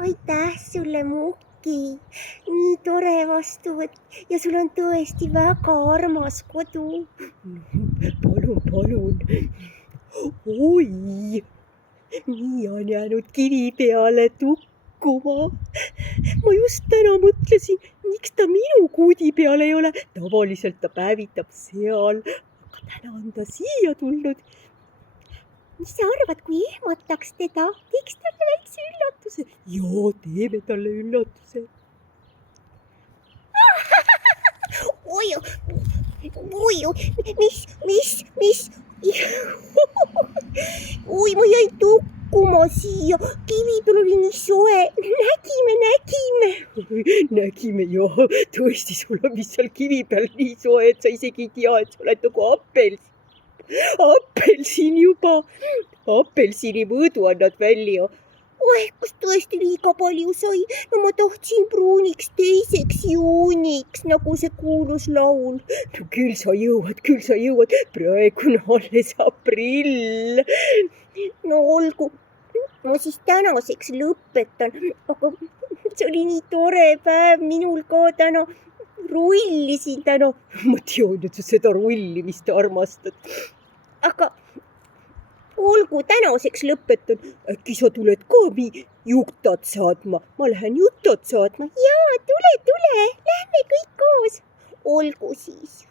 aitäh sulle, Muki. Nii tore vastuvõtt ja sul on tõesti väga armas kodu. Palun. Oi, nii on jäänud kivi peale tukkuma. Ma just täna mõtlesin, miks ta minu kuudi peal ei ole. Tavaliselt ta päevitab seal, aga täna on ta siia tulnud. Mis sa arvad, kui ehmataks teda? Teeks talle väikse üllatuse? Joo, teeme talle üllatuse. Mis? Oi, ma jäin tukkuma siia. Kivi peal oli nii soe. Nägime, joo. Tõesti, sul on vist seal kivi peal nii soe, et sa isegi ei tea, et sa oled nagu apelsin juba. Apelsini mõõdu annad välja. Oi, kas tõesti liiga palju sai? No ma tahtsin pruuniks 2. juuniks, nagu see kuulus laul. No küll sa jõuad. Praegu on alles aprill. No olgu, ma siis tänaseks lõpetan. Aga see oli nii tore päev minul ka täna. Rullisin täna. Ma tean, et sa seda rullimist armastad. Aga olgu, tänaseks lõpetan. Äkki sa tuled ka jutat saatma? Ma lähen jutot saatma. Jaa, tule. Lähme kõik koos. Olgu siis.